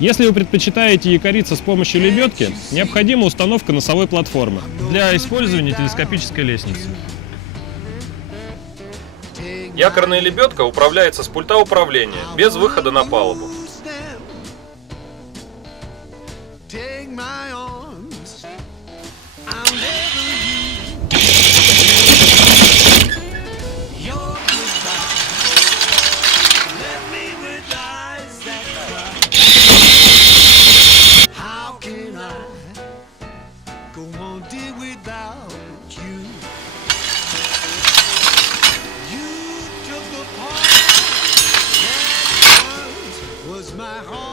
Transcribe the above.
Если вы предпочитаете якориться с помощью лебедки, необходима установка носовой платформы для использования телескопической лестницы. Якорная лебедка управляется с пульта управления, без выхода на палубу. My heart.